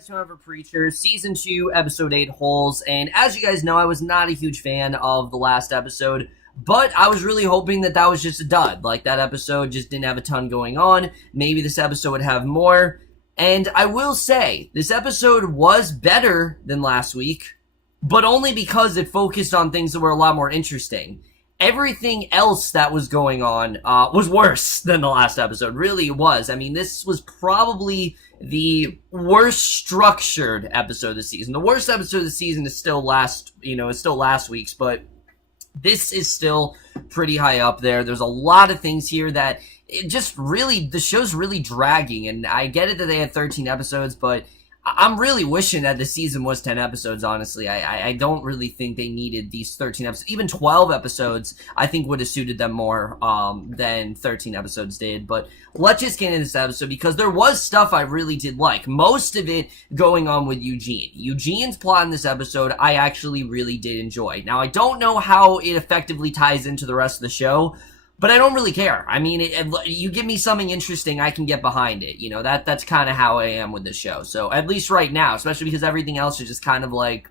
guys, Whoever Preacher, Season 2, Episode 8, Holes, and as you guys know, I was not a huge fan of the last episode, but I was really hoping that that was just a dud. Like, that episode just didn't have a ton going on. Maybe this episode would have more, and I will say, this episode was better than last week, but only because it focused on things that were a lot more interesting. Everything else that was going on was worse than the last episode. Really, it was. I mean, this was probably the worst structured episode of the season. The worst episode of the season is still last week's, but this is still pretty high up there. There's a lot of things here that it just really, the show's really dragging, and I get it that they had 13 episodes, but I'm really wishing that the season was 10 episodes, honestly. I don't really think they needed these 13 episodes. Even 12 episodes, I think, would have suited them more than 13 episodes did. But let's just get into this episode, because there was stuff I really did like. Most of it going on with Eugene. Eugene's plot in this episode, I actually really did enjoy. Now, I don't know how it effectively ties into the rest of the show, but I don't really care. I mean, you give me something interesting, I can get behind it. You know, that's kind of how I am with this show. So, at least right now, especially because everything else is just kind of like,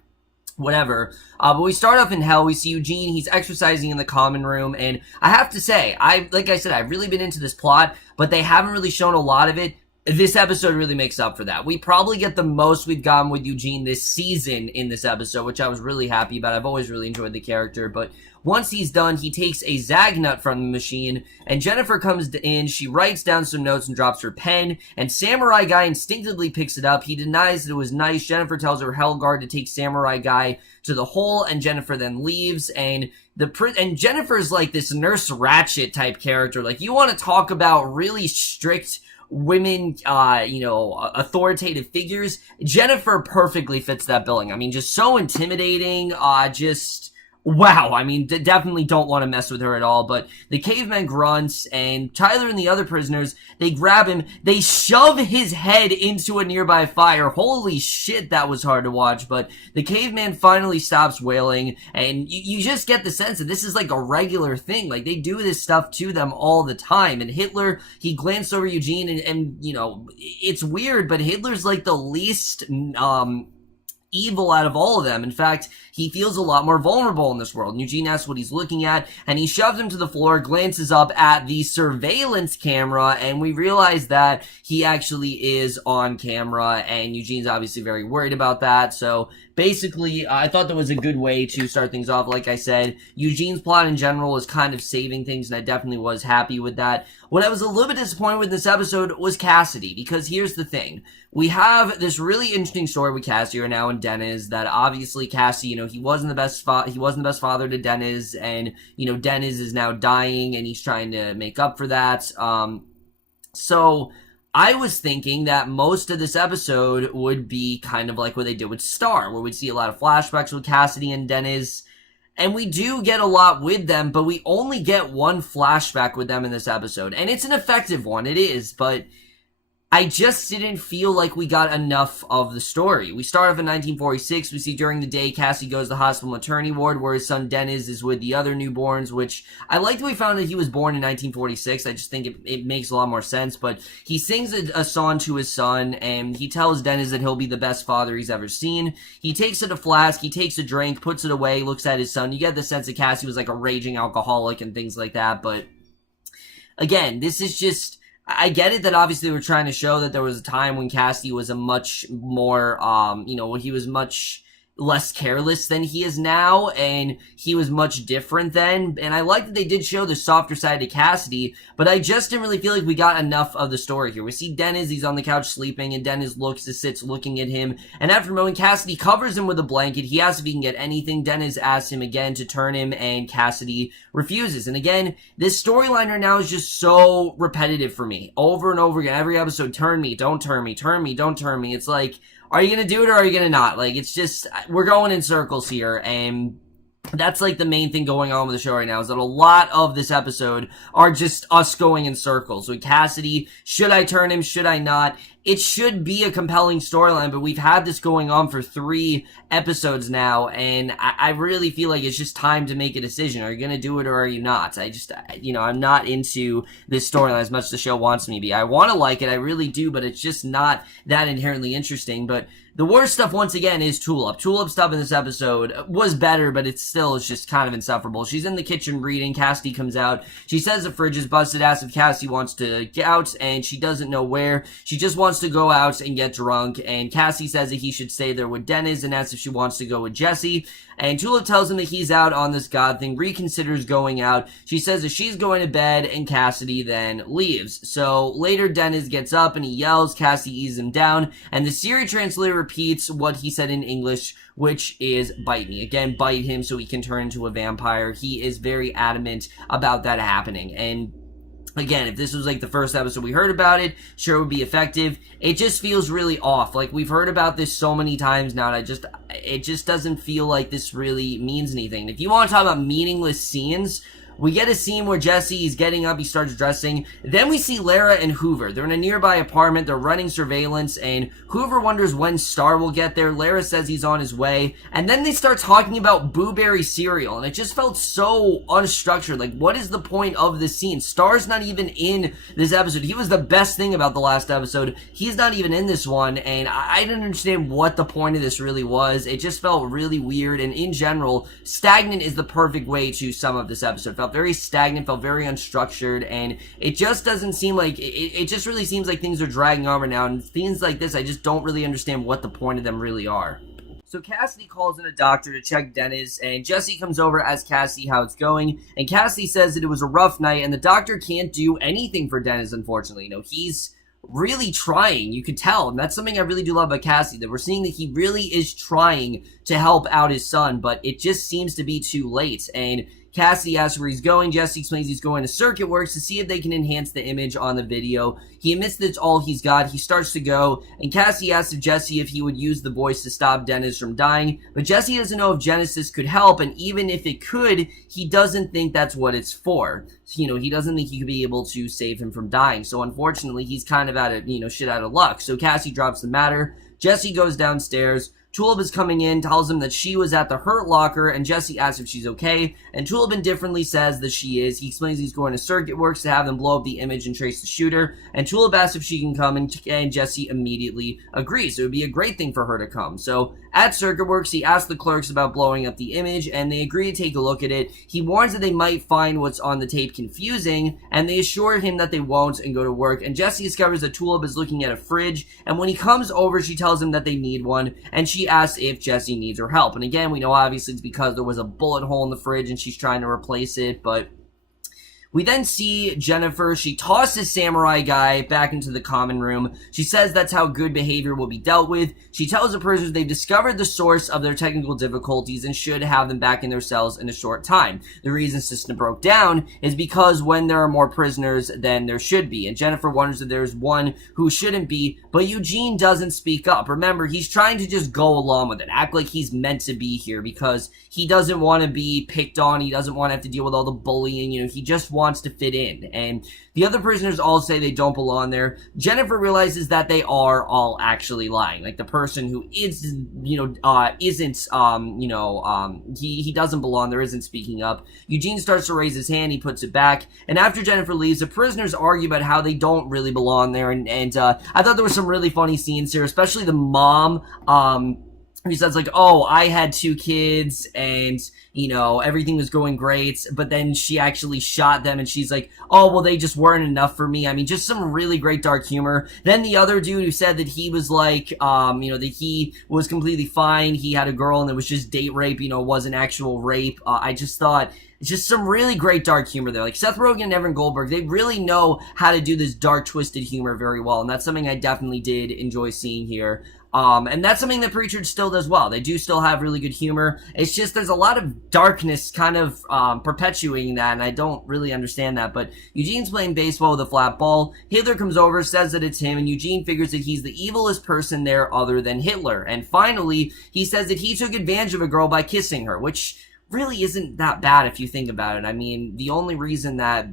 whatever. But we start off in hell. We see Eugene. He's exercising in the common room. And I have to say, like I said, I've really been into this plot, but they haven't really shown a lot of it. This episode really makes up for that. We probably get the most we've gotten with Eugene this season in this episode, which I was really happy about. I've always really enjoyed the character, but once he's done, he takes a Zagnut from the machine, and Jennifer comes in, she writes down some notes and drops her pen, and Samurai Guy instinctively picks it up. He denies that it was nice. Jennifer tells her Hellguard to take Samurai Guy to the hole, and Jennifer then leaves, and Jennifer's like this Nurse Ratched type character. Like, you want to talk about really strict women, authoritative figures. Jennifer perfectly fits that billing. I mean, just so intimidating, wow. I mean, definitely don't want to mess with her at all. But the caveman grunts, and Tyler and the other prisoners, they grab him, they shove his head into a nearby fire. Holy shit, that was hard to watch. But the caveman finally stops wailing, and you just get the sense that this is like a regular thing. Like, they do this stuff to them all the time. And Hitler, he glanced over Eugene, and you know, it's weird, but Hitler's like the least, evil out of all of them. In fact, he feels a lot more vulnerable in this world. And Eugene asks what he's looking at, and he shoves him to the floor, glances up at the surveillance camera, and we realize that he actually is on camera, and Eugene's obviously very worried about that. So basically, I thought that was a good way to start things off. Like I said, Eugene's plot in general is kind of saving things, and I definitely was happy with that. What I was a little bit disappointed with this episode was Cassidy, because here's the thing. We have this really interesting story with Cassidy right now and Dennis, that obviously Cassidy, he wasn't the best father to Dennis, and, Dennis is now dying, and he's trying to make up for that. So I was thinking that most of this episode would be kind of like what they did with Star, where we'd see a lot of flashbacks with Cassidy and Dennis, and we do get a lot with them, but we only get one flashback with them in this episode, and it's an effective one, it is, but I just didn't feel like we got enough of the story. We start off in 1946. We see during the day Cassidy goes to the hospital maternity ward where his son Dennis is with the other newborns, which I liked that we found that he was born in 1946. I just think it makes a lot more sense. But he sings a song to his son, and he tells Dennis that he'll be the best father he's ever seen. He takes it a flask, he takes a drink, puts it away, looks at his son. You get the sense that Cassidy was like a raging alcoholic and things like that. But again, this is just, I get it that obviously we're trying to show that there was a time when Cassidy was a much more, he was much less careless than he is now, and he was much different then, and I like that they did show the softer side to Cassidy, but I just didn't really feel like we got enough of the story here. We see Dennis, he's on the couch sleeping, and Dennis sits looking at him, and after a moment, Cassidy covers him with a blanket. He asks if he can get anything. Dennis asks him again to turn him, and Cassidy refuses. And again, this storyline right now is just so repetitive for me. Over and over again, every episode, turn me, don't turn me, turn me, don't turn me. It's like, are you gonna do it or are you gonna not? Like, it's just, we're going in circles here, and that's like the main thing going on with the show right now, is that a lot of this episode are just us going in circles. With Cassidy, should I turn him, should I not? it should be a compelling storyline, but we've had this going on for 3 episodes now, and I really feel like it's just time to make a decision. Are you going to do it or are you not? I'm not into this storyline as much as the show wants me to be. I want to like it, I really do, but it's just not that inherently interesting. But the worst stuff, once again, is Tulip. Tulip's stuff in this episode was better, but it's just kind of insufferable. She's in the kitchen reading. Cassidy comes out. She says the fridge is busted, asks if Cassidy wants to get out, and she doesn't know where. She just wants to go out and get drunk, and Cassidy says that he should stay there with Dennis and asks if she wants to go with Jesse. And Tulip tells him that he's out on this God thing, reconsiders going out. She says that she's going to bed, and Cassidy then leaves. So later, Dennis gets up and he yells. Cassidy eases him down, and the Siri translator repeats what he said in English, which is bite me. Again, bite him so he can turn into a vampire. He is very adamant about that happening. And again, if this was like the first episode we heard about it, sure it would be effective. It just feels really off. Like, we've heard about this so many times now, and it just doesn't feel like this really means anything. If you want to talk about meaningless scenes, we get a scene where Jesse is getting up, he starts dressing. Then we see Lara and Hoover. They're in a nearby apartment, they're running surveillance, and Hoover wonders when Star will get there. Lara says he's on his way. And then they start talking about Blueberry cereal, and it just felt so unstructured. Like, what is the point of this scene? Star's not even in this episode. He was the best thing about the last episode. He's not even in this one, and I didn't understand what the point of this really was. It just felt really weird, and in general, stagnant is the perfect way to sum up this episode. It felt very stagnant, felt very unstructured, and it just doesn't seem like, it just really seems like things are dragging on right now, and things like this, I just don't really understand what the point of them really are. So Cassidy calls in a doctor to check Dennis, and Jesse comes over, asks Cassidy how it's going, and Cassidy says that it was a rough night, and the doctor can't do anything for Dennis, unfortunately. You know, he's really trying, you could tell, and that's something I really do love about Cassidy, that we're seeing that he really is trying to help out his son, but it just seems to be too late. And Cassidy asks where he's going. Jesse explains he's going to Circuit Works to see if they can enhance the image on the video. He admits that it's all he's got. He starts to go, and Cassidy asks Jesse if he would use the voice to stop Dennis from dying, but Jesse doesn't know if Genesis could help, and even if it could, he doesn't think that's what it's for. You know, he doesn't think he could be able to save him from dying, so unfortunately, he's kind of out of, shit out of luck. So Cassidy drops the matter. Jesse goes downstairs. Tulip is coming in, tells him that she was at the Hurt Locker, and Jesse asks if she's okay, and Tulip indifferently says that she is. He explains he's going to Circuit Works to have them blow up the image and trace the shooter, and Tulip asks if she can come, and Jesse immediately agrees. So it would be a great thing for her to come. So at Circuit Works, he asks the clerks about blowing up the image, and they agree to take a look at it. He warns that they might find what's on the tape confusing, and they assure him that they won't and go to work, and Jesse discovers that Tulip is looking at a fridge, and when he comes over, she tells him that they need one, and she asks if Jesse needs her help. And again, we know obviously it's because there was a bullet hole in the fridge and she's trying to replace it, but we then see Jennifer. She tosses Samurai Guy back into the common room. She says that's how good behavior will be dealt with. She tells the prisoners they've discovered the source of their technical difficulties and should have them back in their cells in a short time. The reason the system broke down is because when there are more prisoners than there should be. And Jennifer wonders if there's one who shouldn't be, but Eugene doesn't speak up. Remember, he's trying to just go along with it, act like he's meant to be here because he doesn't want to be picked on. He doesn't want to have to deal with all the bullying. He just wants to fit in, and the other prisoners all say they don't belong there. Jennifer realizes that they are all actually lying. Like, the person who is, isn't, he doesn't belong there, isn't speaking up. Eugene starts to raise his hand, he puts it back, and after Jennifer leaves, the prisoners argue about how they don't really belong there, and I thought there were some really funny scenes here, especially the mom, he says, like, oh, I had 2 kids, and, everything was going great, but then she actually shot them, and she's like, oh, well, they just weren't enough for me. I mean, just some really great dark humor. Then the other dude who said that he was like, that he was completely fine, he had a girl, and it was just date rape, wasn't actual rape. I just thought, it's just some really great dark humor there. Like, Seth Rogen and Evan Goldberg, they really know how to do this dark, twisted humor very well, and that's something I definitely did enjoy seeing here. And that's something that Preacher still does well. They do still have really good humor. It's just there's a lot of darkness kind of perpetuating that, and I don't really understand that. But Eugene's playing baseball with a flat ball. Hitler comes over, says that it's him, and Eugene figures that he's the evilest person there other than Hitler. And finally, he says that he took advantage of a girl by kissing her, which really isn't that bad if you think about it. I mean, the only reason that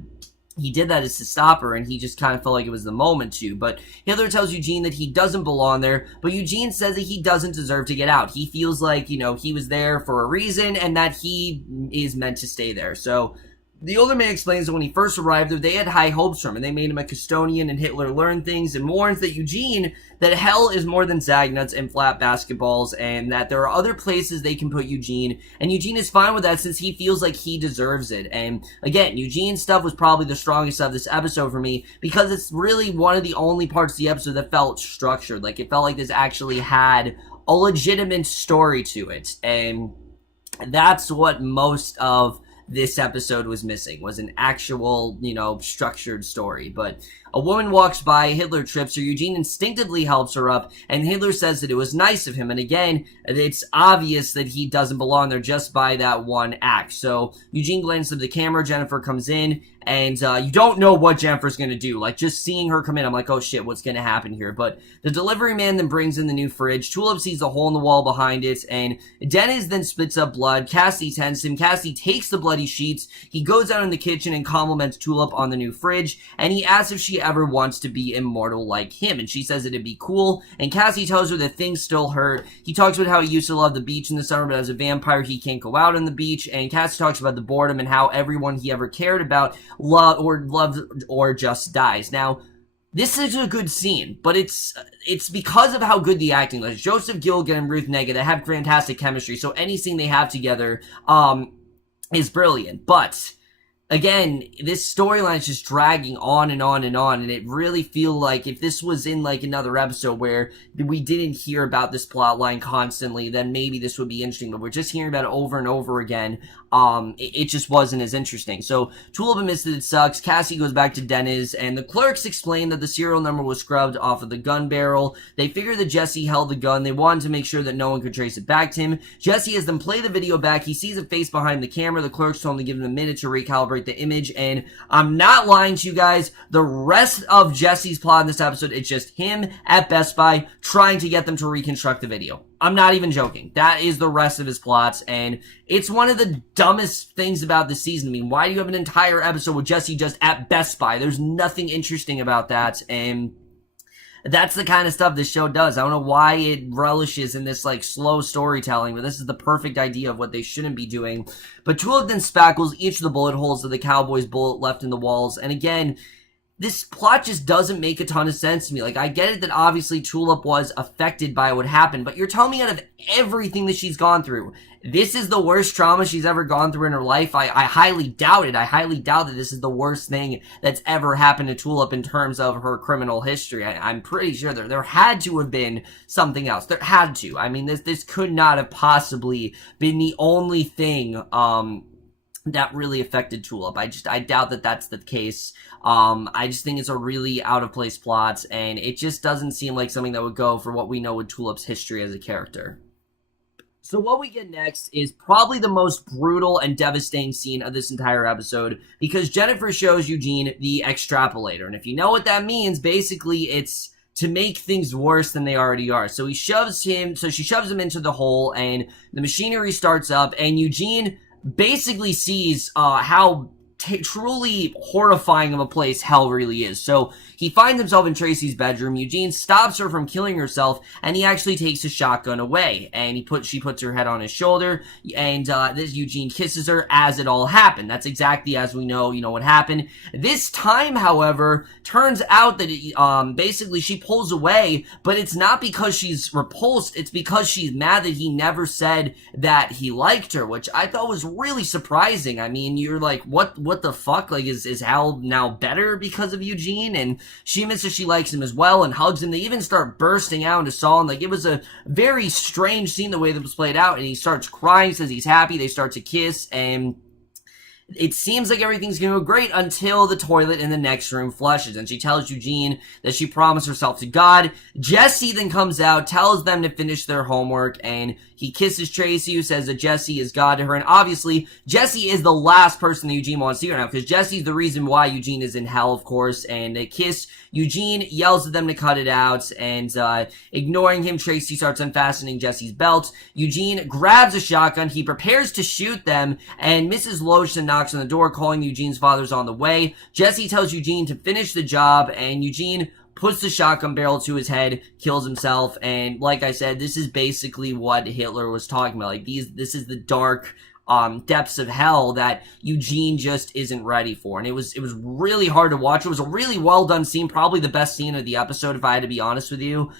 he did that is to stop her, and he just kind of felt like it was the moment to. But Hitler tells Eugene that he doesn't belong there, but Eugene says that he doesn't deserve to get out. He feels like, he was there for a reason, and that he is meant to stay there. So the older man explains that when he first arrived there, they had high hopes for him, and they made him a custodian, and Hitler learned things, and warns that Eugene, that hell is more than Zagnut's and flat basketballs, and that there are other places they can put Eugene, and Eugene is fine with that since he feels like he deserves it. And again, Eugene's stuff was probably the strongest of this episode for me, because it's really one of the only parts of the episode that felt structured. Like, it felt like this actually had a legitimate story to it, and that's what most of this episode was missing, was an actual, structured story. But a woman walks by, Hitler trips her, Eugene instinctively helps her up, and Hitler says that it was nice of him. And again, it's obvious that he doesn't belong there just by that one act. So Eugene glances at the camera, Jennifer comes in, and you don't know what Jennifer's gonna do. Like, just seeing her come in, I'm like, oh shit, what's gonna happen here? But the delivery man then brings in the new fridge. Tulip sees a hole in the wall behind it, and Dennis then spits up blood. Cassie tends him. Cassie takes the bloody sheets. He goes out in the kitchen and compliments Tulip on the new fridge, and he asks if she ever wants to be immortal like him, and she says it'd be cool, and Cassie tells her that things still hurt. He talks about how he used to love the beach in the summer, but as a vampire, he can't go out on the beach, and Cassie talks about the boredom and how everyone he ever cared about loved or just dies. Now, this is a good scene, but it's because of how good the acting is. Joseph Gilgun and Ruth Negga, they have fantastic chemistry, so any scene they have together is brilliant. But again, this storyline is just dragging on and on and on, and it really feels like if this was in like another episode where we didn't hear about this plot line constantly, then maybe this would be interesting, but we're just hearing about it over and over again. It just wasn't as interesting. So Tulip admits that it sucks. Cassie goes back to Dennis, and the clerks explain that the serial number was scrubbed off of the gun barrel. They figure that Jesse held the gun. They wanted to make sure that no one could trace it back to him. Jesse has them play the video back. He sees a face behind the camera. The clerks told him to give him a minute to recalibrate the image, and I'm not lying to you guys. The rest of Jesse's plot in this episode is just him at Best Buy trying to get them to reconstruct the video. I'm not even joking. That is the rest of his plots, and it's one of the dumbest things about this season. I mean, why do you have an entire episode with Jesse just at Best Buy? There's nothing interesting about that, and that's the kind of stuff this show does. I don't know why it relishes in this, like, slow storytelling, but this is the perfect idea of what they shouldn't be doing. But Tulip then spackles each of the bullet holes that the Cowboy's bullet left in the walls, and again, this plot just doesn't make a ton of sense to me. Like, I get it that obviously Tulip was affected by what happened, but you're telling me out of everything that she's gone through, this is the worst trauma she's ever gone through in her life? I highly doubt it. I highly doubt that this is the worst thing that's ever happened to Tulip in terms of her criminal history. I'm pretty sure there had to have been something else. There had to. I mean, this could not have possibly been the only thing, that really affected Tulip. I doubt that that's the case. I just think it's a really out of place plot, and it just doesn't seem like something that would go for what we know with Tulip's history as a character. So what we get next is probably the most brutal and devastating scene of this entire episode, because Jennifer shows Eugene the extrapolator, and if you know what that means, basically it's to make things worse than they already are. So she shoves him into the hole, and the machinery starts up, and Eugene basically sees how truly horrifying of a place hell really is. So he finds himself in Tracy's bedroom. Eugene stops her from killing herself, and he actually takes his shotgun away, and she puts her head on his shoulder, and this Eugene kisses her as it all happened. That's exactly as we know, what happened. This time, however, turns out that basically she pulls away, but it's not because she's repulsed, it's because she's mad that he never said that he liked her, which I thought was really surprising. I mean, you're like, what the fuck? Like, is Hal now better because of Eugene? And she admits that she likes him as well and hugs him. They even start bursting out into song. Like, it was a very strange scene the way that was played out, and he starts crying, says he's happy. They start to kiss, and it seems like everything's going to go great until the toilet in the next room flushes, and she tells Eugene that she promised herself to God. Jesse then comes out, tells them to finish their homework, and he kisses Tracy, who says that Jesse is God to her, and obviously, Jesse is the last person that Eugene wants to see right now, because Jesse's the reason why Eugene is in hell, of course, and they kiss. Eugene yells at them to cut it out, and ignoring him, Tracy starts unfastening Jesse's belt. Eugene grabs a shotgun, he prepares to shoot them, and Mrs. Loge, the knocks on the door, calling Eugene's father's on the way. Jesse tells Eugene to finish the job, and Eugene puts the shotgun barrel to his head, kills himself, and like I said, this is basically what Hitler was talking about. Like, this is the dark depths of hell that Eugene just isn't ready for. And it was really hard to watch. It was a really well done scene, probably the best scene of the episode, if I had to be honest with you.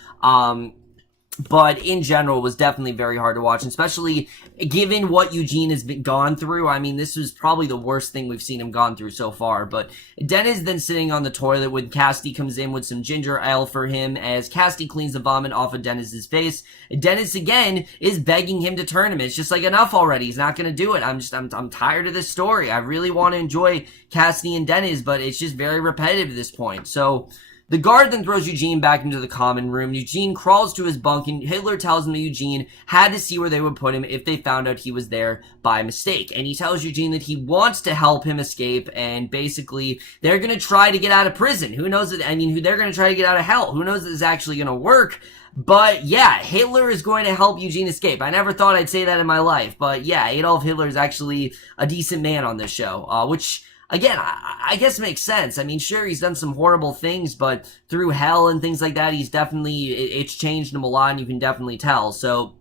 But in general, it was definitely very hard to watch, especially given what Eugene has gone through. I mean, this was probably the worst thing we've seen him gone through so far. But Dennis then sitting on the toilet when Cassidy comes in with some ginger ale for him as Cassidy cleans the vomit off of Dennis's face. Dennis again is begging him to turn him. It's just like, enough already. He's not going to do it. I'm tired of this story. I really want to enjoy Cassidy and Dennis, but it's just very repetitive at this point. So the guard then throws Eugene back into the common room. Eugene crawls to his bunk, and Hitler tells him that Eugene had to see where they would put him if they found out he was there by mistake. And he tells Eugene that he wants to help him escape, and basically, they're going to try to get out of prison. Who knows that, they're going to try to get out of hell. Who knows that this is actually going to work? But yeah, Hitler is going to help Eugene escape. I never thought I'd say that in my life, but yeah, Adolf Hitler is actually a decent man on this show, which, again, I guess makes sense. I mean, sure, he's done some horrible things, but through hell and things like that, he's definitely, it's changed him a lot, and you can definitely tell. So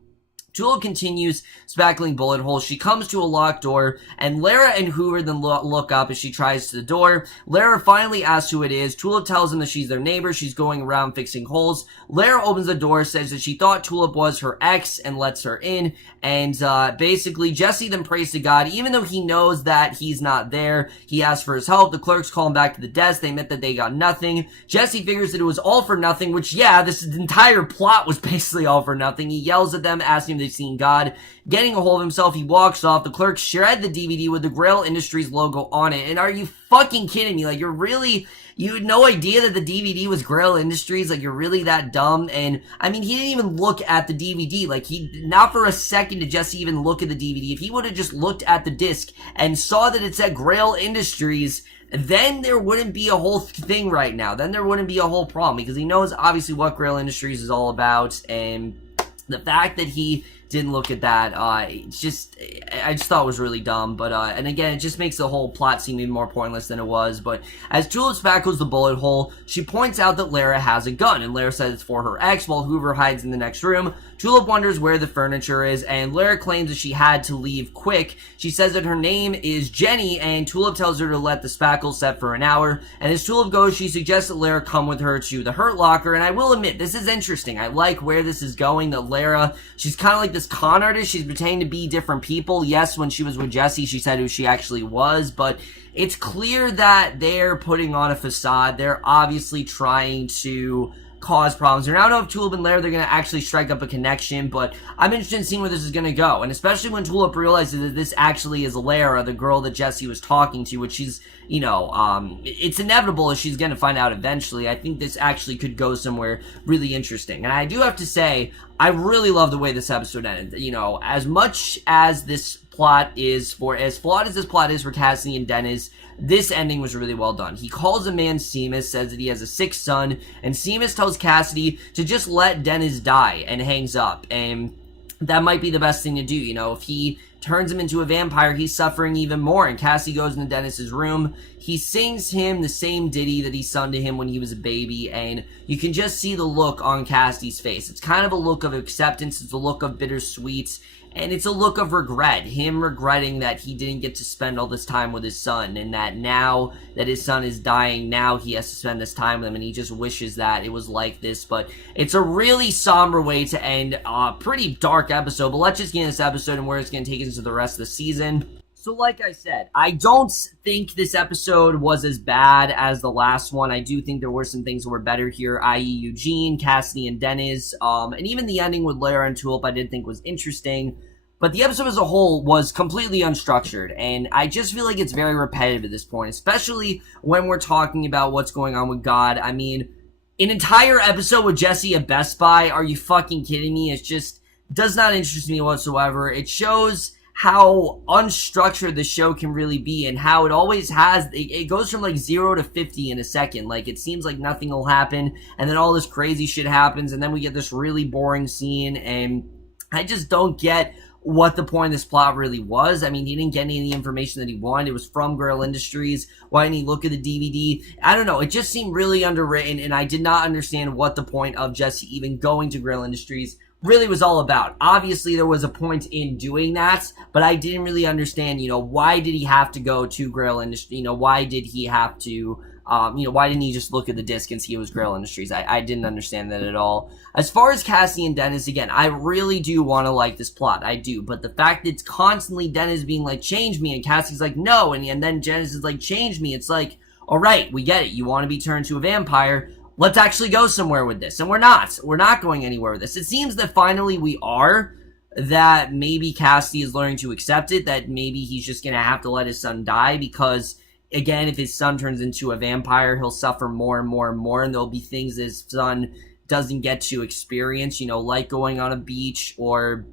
Tulip continues spackling bullet holes. She comes to a locked door, and Lara and Hoover then look up as she tries to the door. Lara finally asks who it is. Tulip tells him that she's their neighbor. She's going around fixing holes. Lara opens the door, says that she thought Tulip was her ex, and lets her in. And basically, Jesse then prays to God. Even though he knows that he's not there, he asks for his help. The clerks call him back to the desk. They admit that they got nothing. Jesse figures that it was all for nothing, which, yeah, this entire plot was basically all for nothing. He yells at them, asking if they've seen God. Getting a hold of himself, he walks off. The clerks shred the DVD with the Grail Industries logo on it. And are you fucking kidding me? Like, you had no idea that the DVD was Grail Industries? Like, you're really that dumb? And, I mean, he didn't even look at the DVD. Like, not for a second did Jesse even look at the DVD. If he would have just looked at the disc and saw that it said Grail Industries, then there wouldn't be a whole thing right now. Then there wouldn't be a whole problem, because he knows, obviously, what Grail Industries is all about. And the fact that he didn't look at that, I just thought it was really dumb. But and again, it just makes the whole plot seem even more pointless than it was. But as Tulip spackles the bullet hole, she points out that Lara has a gun, and Lara says it's for her ex, while Hoover hides in the next room. Tulip wonders where the furniture is, and Lara claims that she had to leave quick. She says that her name is Jenny, and Tulip tells her to let the spackles set for an hour. And as Tulip goes, she suggests that Lara come with her to the Hurt Locker. And I will admit, this is interesting. I like where this is going, that Lara, she's kind of like this con artist. She's pretending to be different people. Yes, when she was with Jesse, she said who she actually was, but it's clear that they're putting on a facade. They're obviously trying to cause problems. And I don't know if Tulip and Lara, they're going to actually strike up a connection, but I'm interested in seeing where this is going to go. And especially when Tulip realizes that this actually is Lara, the girl that Jesse was talking to, which she's, it's inevitable as she's going to find out eventually. I think this actually could go somewhere really interesting. And I do have to say, I really love the way this episode ended. As much as this plot is as flawed as this plot is for Cassidy and Dennis, this ending was really well done. He calls a man Seamus, says that he has a sick son, and Seamus tells Cassidy to just let Dennis die, and hangs up. And that might be the best thing to do. If he turns him into a vampire, he's suffering even more. And Cassidy goes into Dennis's room. He sings him the same ditty that he sung to him when he was a baby, and you can just see the look on Cassidy's face. It's kind of a look of acceptance. It's a look of bittersweet. And it's a look of regret, him regretting that he didn't get to spend all this time with his son, and that now that his son is dying, now he has to spend this time with him, and he just wishes that it was like this. But it's a really somber way to end a pretty dark episode, but let's just get into this episode and where it's going to take us into the rest of the season. So like I said, I don't think this episode was as bad as the last one. I do think there were some things that were better here, i.e. Eugene, Cassidy, and Dennis. And even the ending with Lara and Tulip I did think was interesting. But the episode as a whole was completely unstructured, and I just feel like it's very repetitive at this point, especially when we're talking about what's going on with God. I mean, an entire episode with Jesse at Best Buy, are you fucking kidding me? It just does not interest me whatsoever. It shows how unstructured the show can really be, and how it always has, it goes from like 0 to 50 in a second. Like, it seems like nothing will happen, and then all this crazy shit happens, and then we get this really boring scene, and I just don't get what the point of this plot really was. I mean, he didn't get any of the information that he wanted. It was from Grail Industries. Why didn't he look at the DVD? I don't know. It just seemed really underwritten, and I did not understand what the point of Jesse even going to Grail Industries really was all about. Obviously, there was a point in doing that, but I didn't really understand, why did he have to go to Grail Industries? Why did he have to, why didn't he just look at the disc and see it was Grail Industries? I didn't understand that at all. As far as Cassie and Dennis, again, I really do want to like this plot. I do. But the fact that it's constantly Dennis being like, change me, and Cassie's like, no, and then Dennis is like, change me. It's like, all right, we get it. You want to be turned to a vampire. Let's actually go somewhere with this. And we're not. We're not going anywhere with this. It seems that finally we are. That maybe Cassie is learning to accept it. That maybe he's just going to have to let his son die. Because, again, if his son turns into a vampire, he'll suffer more and more and more. And there'll be things his son doesn't get to experience. Like going on a beach or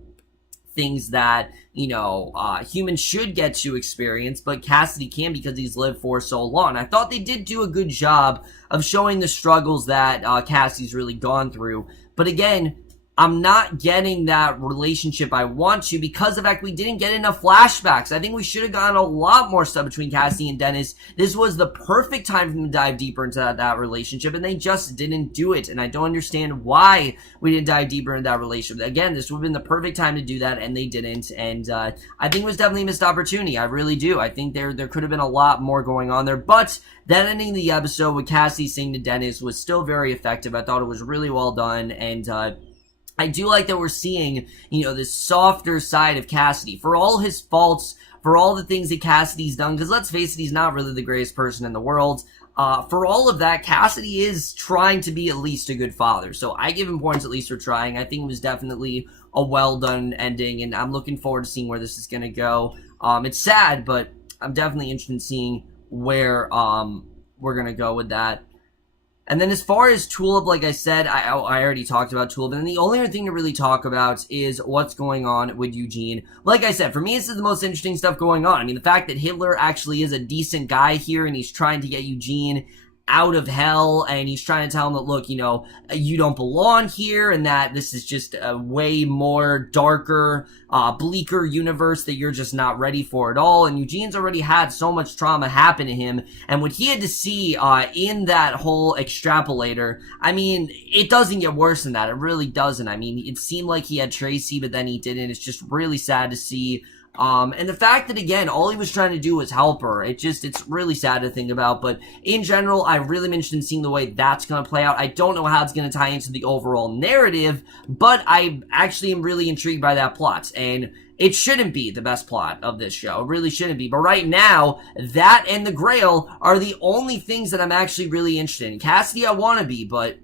things that, humans should get to experience, but Cassidy can because he's lived for so long. I thought they did do a good job of showing the struggles that Cassidy's really gone through. But again, I'm not getting that relationship I want to because of the fact we didn't get enough flashbacks. I think we should have gotten a lot more stuff between Cassie and Dennis. This was the perfect time for them to dive deeper into that relationship, and they just didn't do it. And I don't understand why we didn't dive deeper into that relationship. Again, this would have been the perfect time to do that, and they didn't. And I think it was definitely a missed opportunity. I really do. I think there could have been a lot more going on there. But that ending of the episode with Cassie saying to Dennis was still very effective. I thought it was really well done, and I do like that we're seeing, this softer side of Cassidy. For all his faults, for all the things that Cassidy's done, because let's face it, he's not really the greatest person in the world. For all of that, Cassidy is trying to be at least a good father. So I give him points at least for trying. I think it was definitely a well-done ending, and I'm looking forward to seeing where this is going to go. It's sad, but I'm definitely interested in seeing where we're going to go with that. And then as far as Tulip, like I said, I already talked about Tulip. And then the only other thing to really talk about is what's going on with Eugene. Like I said, for me, this is the most interesting stuff going on. I mean, the fact that Hitler actually is a decent guy here and he's trying to get Eugene out of hell, and he's trying to tell him that, look, you don't belong here, and that this is just a way more darker, bleaker universe that you're just not ready for at all. And Eugene's already had so much trauma happen to him, and what he had to see in that whole extrapolator, I mean, it doesn't get worse than that. It really doesn't. I mean, it seemed like he had Tracy, but then he didn't. It's just really sad to see. And the fact that, again, all he was trying to do was help her, it's really sad to think about. But in general, I really am interested in seeing the way that's going to play out. I don't know how it's going to tie into the overall narrative, but I actually am really intrigued by that plot. And it shouldn't be the best plot of this show. It really shouldn't be. But right now, that and the Grail are the only things that I'm actually really interested in. Cassidy, I want to be, but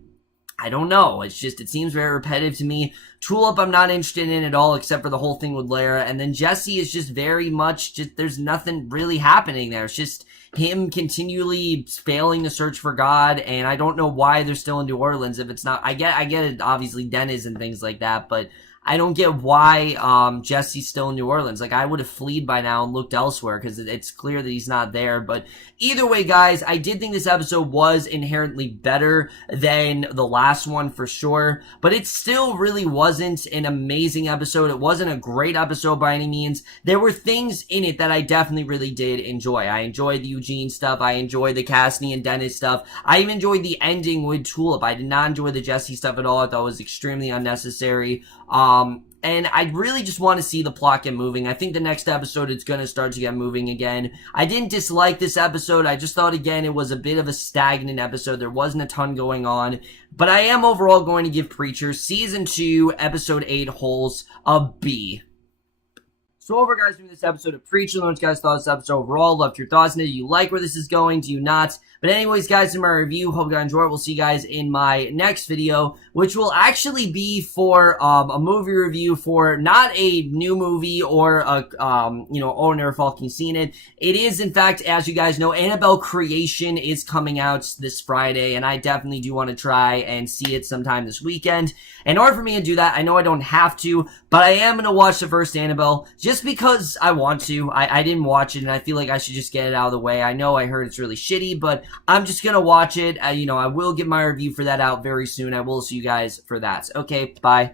I don't know. It seems very repetitive to me. Tulip, I'm not interested in at all, except for the whole thing with Lara. And then Jesse is just very much, there's nothing really happening there. It's just him continually failing to search for God, and I don't know why they're still in New Orleans if it's not, I get it, obviously Dennis and things like that, but I don't get why Jesse's still in New Orleans. Like, I would have fled by now and looked elsewhere because it's clear that he's not there. But either way, guys, I did think this episode was inherently better than the last one for sure. But it still really wasn't an amazing episode. It wasn't a great episode by any means. There were things in it that I definitely really did enjoy. I enjoyed the Eugene stuff. I enjoyed the Cassidy and Dennis stuff. I even enjoyed the ending with Tulip. I did not enjoy the Jesse stuff at all. I thought it was extremely unnecessary. And I really just want to see the plot get moving. I think the next episode it's going to start to get moving again. I didn't dislike this episode. I just thought, again, it was a bit of a stagnant episode. There wasn't a ton going on. But I am overall going to give Preacher Season 2, Episode 8, Holes, a B. So over, guys, doing this episode of Preacher. Let me know what you guys thought of this episode overall. Loved your thoughts on it. Do you like where this is going? Do you not? But anyways, guys, in my review, hope you guys enjoy it. We'll see you guys in my next video, which will actually be for a movie review for not a new movie or a owner Falk seen it. It is, in fact, as you guys know, Annabelle Creation is coming out this Friday, and I definitely do want to try and see it sometime this weekend. In order for me to do that, I know I don't have to, but I am going to watch the first Annabelle just because I want to. I didn't watch it, and I feel like I should just get it out of the way. I know I heard it's really shitty, but I'm just going to watch it. I will get my review for that out very soon. I will see you guys for that. Okay, bye.